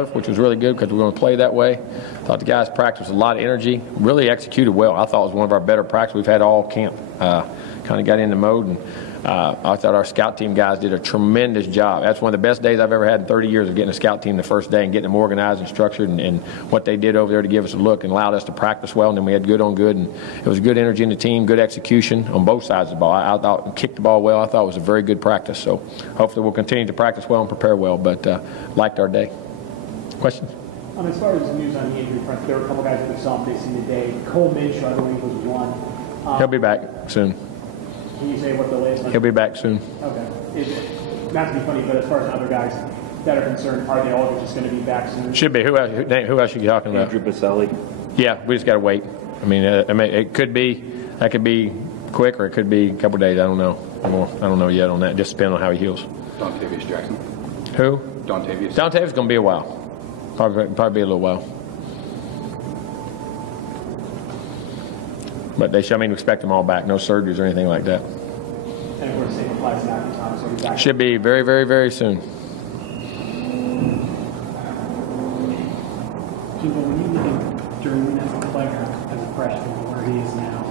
of, which was really good because we're going to play that way. Thought the guys practiced with a lot of energy, really executed well. I thought it was one of our better practices we've had all camp. Kind of got in the mode, and I thought our scout team guys did a tremendous job. That's one of the best days I've ever had in 30 years of getting a scout team the first day and getting them organized and structured, and what they did over there to give us a look and allowed us to practice well. And then we had good on good, and it was good energy in the team, good execution on both sides of the ball. I thought we kicked the ball well. I thought it was a very good practice. So hopefully we'll continue to practice well and prepare well, but liked our day. Questions? As far as news on the injury front, there were a couple guys that we saw missing today. Cole Minshew, I believe, was one. He'll be back soon. Can you say what the latest? He'll be back soon. Okay. Not to be funny, but as far as other guys that are concerned, are they all just going to be back soon? Should be. Who else are you talking about? Andrew Baselli. Yeah, we just got to wait. I mean, it could be quick, or it could be a couple of days. I don't know. I don't know yet on that. Just depending on how he heals. Dontavius Jackson. Who? Dontavius. Dontavius going to be a while. Probably be a little while. But they should, expect them all back. No surgeries or anything like that. And of course, same applies to Matthew Thomas. So he's back. Should be very, very, very soon. Jimbo, when you look at Jermaine as a player, as a freshman, where he is now,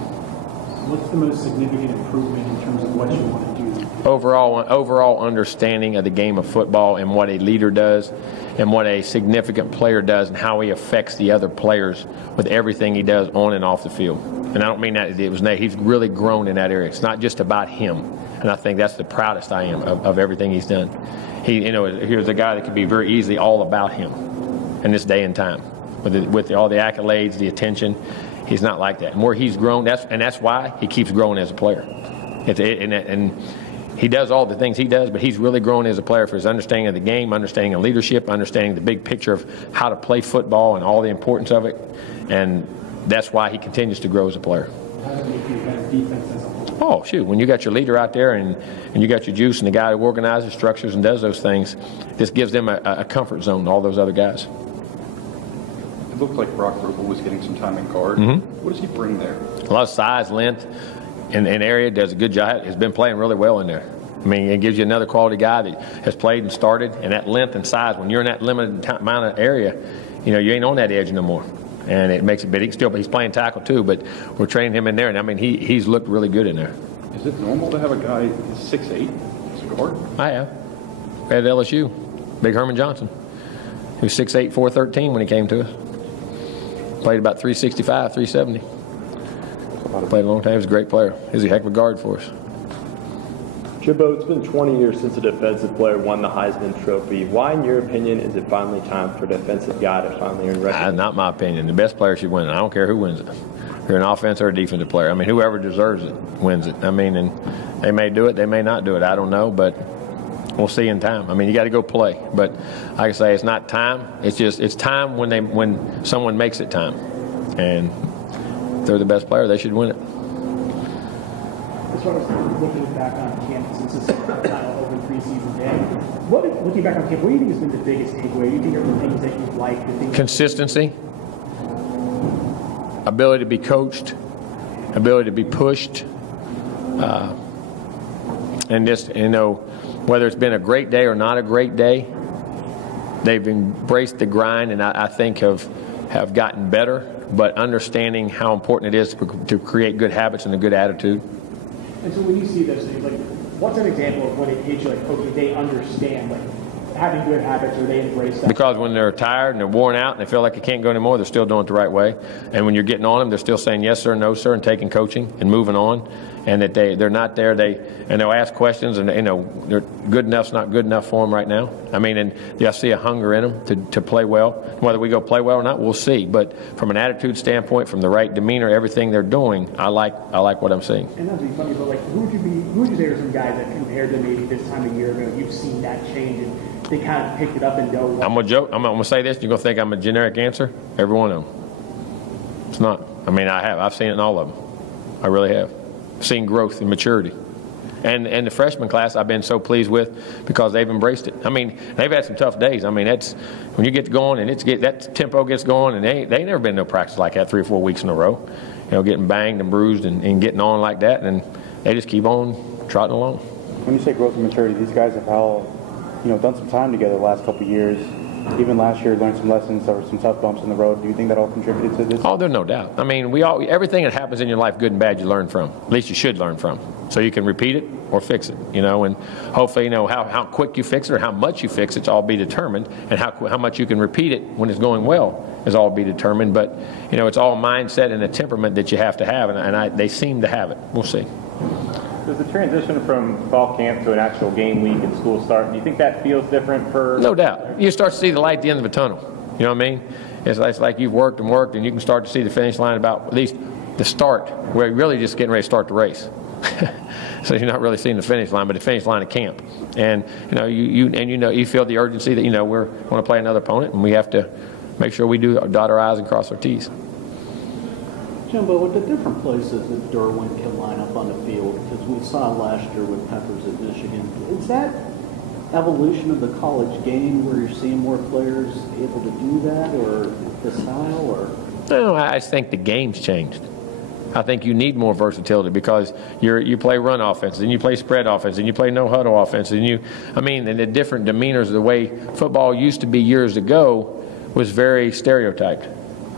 what's the most significant improvement in terms of what you want to do? Overall understanding of the game of football and what a leader does and what a significant player does and how he affects the other players with everything he does on and off the field. And I don't mean that he's really grown in that area. It's not just about him. And I think that's the proudest I am of everything he's done. Here's a guy that could be very easily all about him in this day and time. With all the accolades, the attention, he's not like that. And where he's grown, that's why he keeps growing as a player. And he does all the things he does, but he's really grown as a player for his understanding of the game, understanding of leadership, understanding the big picture of how to play football and all the importance of it. And that's why he continues to grow as a player. How does it make you a better defense as a whole? Oh, shoot. When you got your leader out there and you got your juice and the guy who organizes, structures, and does those things, this gives them a comfort zone to all those other guys. It looked like Brock Ruble was getting some time in guard. Mm-hmm. What does he bring there? A lot of size, length, and area, does a good job. He's been playing really well in there. It gives you another quality guy that has played and started, and that length and size, when you're in that limited amount of area, you ain't on that edge no more. And it makes it big. He's playing tackle too, but we're training him in there, and he's looked really good in there. Is it normal to have a guy 6'8" as a guard? I have. At LSU, Big Herman Johnson. He was 6'8", 413 when he came to us. Played about 365, 370. Played a long time. He was a great player. He's a heck of a guard for us. Jimbo, it's been 20 years since a defensive player won the Heisman Trophy. Why, in your opinion, is it finally time for a defensive guy to finally earn recognition? Not my opinion. The best player should win it. I don't care who wins it. If you're an offensive or a defensive player. Whoever deserves it wins it. And they may do it, they may not do it. I don't know, but we'll see in time. You got to go play. But like I say, it's not time. It's time when someone makes it time. And if they're the best player, they should win it. As far as looking back on camp, since this is not open preseason day, looking back on camp, what do you think has been the biggest takeaway? Do you think are the things that you've liked? Consistency, ability to be coached, ability to be pushed, and just whether it's been a great day or not a great day, they've embraced the grind, and I think have gotten better. But understanding how important it is to create good habits and a good attitude. And so when you see those things, what's an example of when it hits you, okay, they understand, having good habits, or they embrace that? Because when they're tired and they're worn out and they feel like they can't go anymore, they're still doing it the right way. And when you're getting on them, they're still saying yes, sir, no, sir, and taking coaching and moving on. And that they're not there, they'll ask questions, and they're good enough's not good enough for them right now. And I see a hunger in them to play well. Whether we go play well or not, we'll see. But from an attitude standpoint, from the right demeanor, everything they're doing, I like what I'm seeing. And that'd be funny, but who would you say are some guys that compared to maybe this time a year ago, you've seen that change and they kind of picked it up and go? I'm gonna joke. I'm gonna say this. You're gonna think I'm a generic answer. Every one of them. It's not. I've seen it in all of them. I really have. Seen growth and maturity. And the freshman class I've been so pleased with because they've embraced it. They've had some tough days. That's when you get going and that tempo gets going, and they ain't never been no practice like that 3 or 4 weeks in a row. Getting banged and bruised and getting on like that, and they just keep on trotting along. When you say growth and maturity, these guys have all, done some time together the last couple of years. even last year learned some lessons. There were some tough bumps in the road. Do you think that all contributed to this? Oh, there's no doubt. I mean, everything that happens in your life, good and bad, you learn from. At least you should learn from. So you can repeat it or fix it, and hopefully, how quick you fix it or how much you fix it's all be determined, and how much you can repeat it when it's going well is all be determined. But, it's all mindset and a temperament that you have to have, and they seem to have it. We'll see. Does the transition from fall camp to an actual game week and school start, do you think that feels different for? No doubt. You start to see the light at the end of the tunnel. You know what I mean? It's like you've worked, and you can start to see the finish line about at least the start, where you're really just getting ready to start the race. So you're not really seeing the finish line, but the finish line of camp. And you feel the urgency that we're going to play another opponent, and we have to make sure we dot our I's and cross our T's. Jimbo, with the different places that Derwin can line up on the field, because we saw last year with Peppers at Michigan, is that evolution of the college game where you're seeing more players able to do that, or the style, or? No, I think the game's changed. I think you need more versatility because you play run offense, and you play spread offense, and you play no huddle offense, and the different demeanors of the way football used to be years ago was very stereotyped.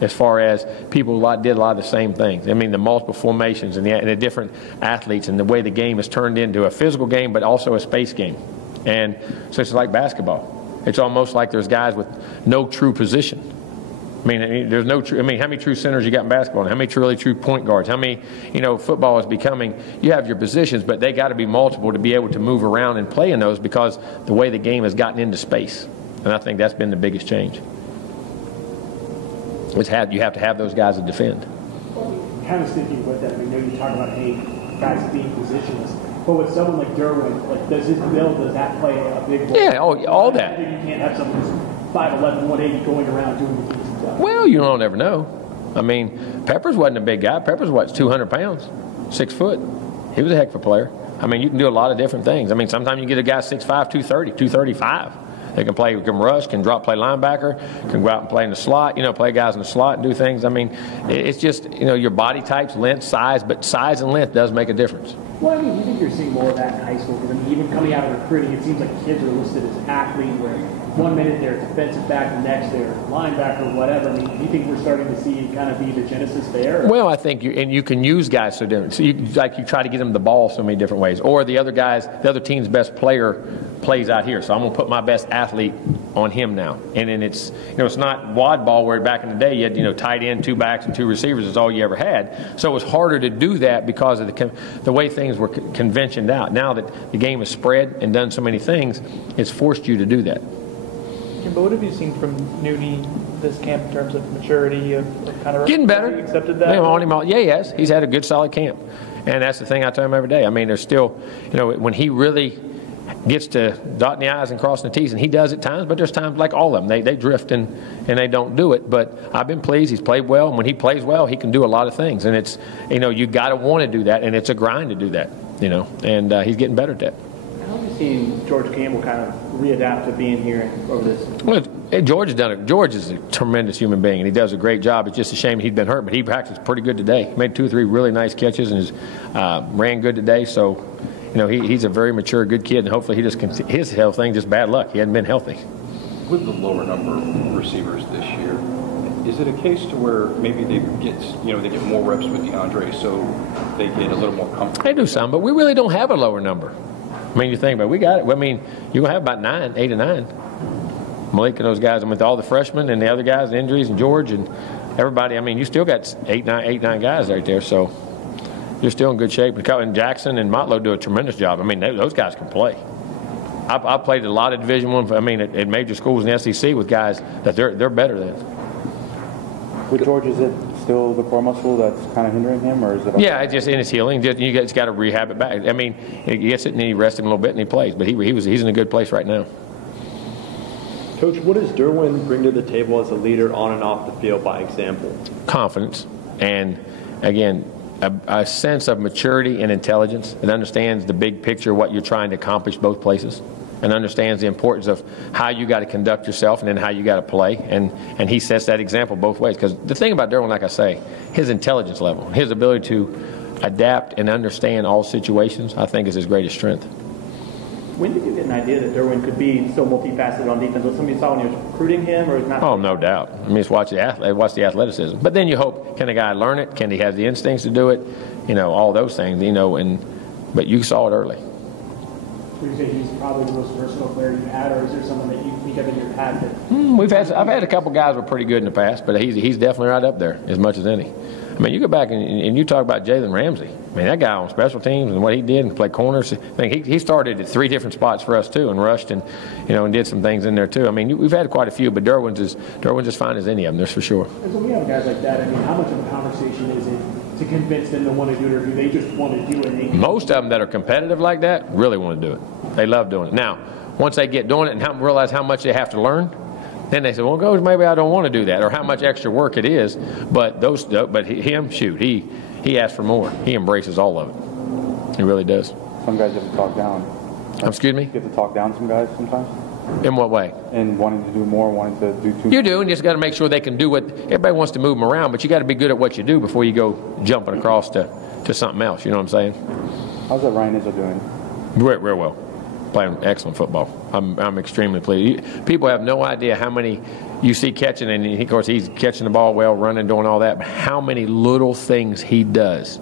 As far as people did a lot of the same things. I mean, the multiple formations and the different athletes and the way the game is turned into a physical game, but also a space game. And so it's like basketball. It's almost like there's guys with no true position. I mean, there's no true. I mean, how many true centers you got in basketball? And how many really true point guards? How many? Football is becoming. You have your positions, but they got to be multiple to be able to move around and play in those because the way the game has gotten into space. And I think that's been the biggest change. You have to have those guys to defend. Kind of sticking with that, I know you talk about guys being positionless, but with someone like Derwin, does that play a big role? Yeah, all that. You can't have someone who's 5'11", 180 going around doing the things himself. Well, you don't ever know. I mean, Peppers wasn't a big guy. Peppers was 200 pounds, 6 foot. He was a heck of a player. I mean, you can do a lot of different things. I mean, sometimes you get a guy 6'5", 230, 235. They can play, can rush, can drop, play linebacker, can go out and play in the slot, play guys in the slot and do things. I mean, it's just, your body types, length, size, but size and length does make a difference. Well, I mean, you think you're seeing more of that in high school? Because even coming out of recruiting, it seems like kids are listed as athletes where 1 minute they're defensive back, the next they're linebacker, whatever. I mean, do you think we're starting to see kind of be the genesis there? Well, I think you can use guys so different. So you try to get them the ball so many different ways. Or the other team's best player plays out here. So I'm going to put my best athlete on him now. And then it's not wad ball where back in the day you had, tight end, 2 backs, and 2 receivers is all you ever had. So it was harder to do that because of the way things were conventioned out. Now that the game is spread and done so many things, it's forced you to do that. Jimbo, what have you seen from Nooney this camp in terms of maturity, of kind of getting better? Accepted that? Yeah, he has. He's had a good, solid camp. And that's the thing I tell him every day. I mean, there's still, when he really gets to dotting the I's and crossing the T's, and he does at times, but there's times like all of them. They drift and they don't do it. But I've been pleased. He's played well. And when he plays well, he can do a lot of things. And it's, you got to want to do that, and it's a grind to do that, and he's getting better at that. How have you seen George Campbell kind of readapt to being here over this? Well, George has done it. George is a tremendous human being, and he does a great job. It's just a shame he'd been hurt, but he practiced pretty good today. He made 2 or 3 really nice catches and ran good today. So, he's a very mature, good kid, and hopefully his health thing just bad luck. He hadn't been healthy. With the lower number of receivers this year, is it a case to where maybe they get more reps with DeAndre, so they get a little more comfortable? They do some, but we really don't have a lower number. I mean, you think about it, we got it. I mean, you're going to have about 8 or 9. Malik and those guys, with all the freshmen and the other guys, the injuries, and George and everybody. I mean, you still got 8, 9 guys right there, so you're still in good shape. And Jackson and Motlow do a tremendous job. I mean, those guys can play. I played a lot of Division I. I mean, at major schools in the SEC with guys that they're better than. With George, is it still the core muscle that's kind of hindering him, or is it? Yeah, it's just in his healing. You guys got to rehab it back. I mean, he gets it and he rests him a little bit and he plays. But he's in a good place right now. Coach, what does Derwin bring to the table as a leader on and off the field by example? Confidence, and again, a sense of maturity and intelligence, and understands the big picture, what you're trying to accomplish both places, and understands the importance of how you got to conduct yourself and then how you got to play. And he sets that example both ways. Because the thing about Derwin, like I say, his intelligence level, his ability to adapt and understand all situations, I think is his greatest strength. When did you get an idea that Derwin could be so multifaceted on defense? Was something you saw when you were recruiting him, or is not? Oh, no doubt. I mean, it's watch the athleticism. But then you hope, can the guy learn it? Can he have the instincts to do it? You know, all those things. You know, but you saw it early. Would you say he's probably the most versatile player you've had, or is there someone that you think of in your past that? I've had a couple guys who were pretty good in the past, but he's definitely right up there as much as any. I mean, you go back and you talk about Jalen Ramsey. I mean, that guy on special teams and what he did and play corners. I think he started at 3 different spots for us too, and rushed and and did some things in there too. I mean, we've had quite a few, but Derwin's as fine as any of them. That's for sure. And so we have guys like that. I mean, how much of a conversation is it to convince them to want to do it, or do they just want to do it? Most of them that are competitive like that really want to do it. They love doing it. Now, once they get doing it and realize how much they have to learn, then they say, well, Coach, maybe I don't want to do that, or how much extra work it is. But he asks for more. He embraces all of it. He really does. Some guys have to talk down. Excuse me? You have to talk down some guys sometimes? In what way? And wanting to do more, wanting to do too much. You do, and you just got to make sure they can do what everybody wants to move them around, but you got to be good at what you do before you go jumping across to something else. You know what I'm saying? How's that Ryan Izzo doing? Real well. Playing excellent football. I'm extremely pleased. People have no idea how many you see catching, and of course he's catching the ball well, running, doing all that, but how many little things he does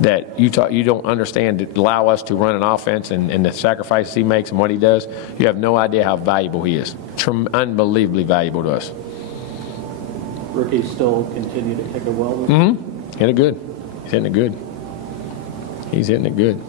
that you don't understand to allow us to run an offense, and the sacrifices he makes and what he does. You have no idea how valuable he is. Unbelievably valuable to us. Rookies still continue to kick it well? Mm-hmm. Hit it good. He's hitting it good. He's hitting it good.